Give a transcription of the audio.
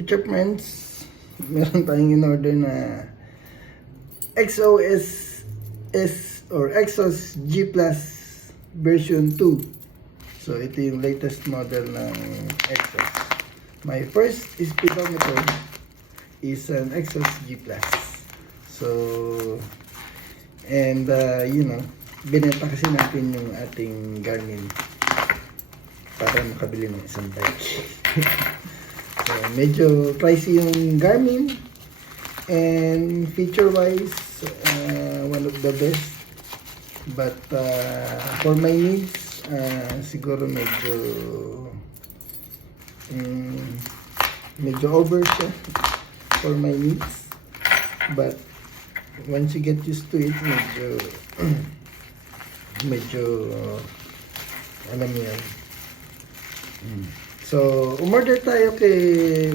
What's up, friends? Meron tayong in-order na XOS S or XOS G Plus version 2. So, ito yung latest model ng XOS. My first speedometer is an XOS G Plus. So, and binenta kasi natin yung ating Garmin para makabili ng isang bike. So, medyo pricey yung Garmin, and feature-wise, one of the best. But for my needs, siguro medyo over siya for my needs. But once you get used to it, medyo alam mo yan. So, umorder tayo kay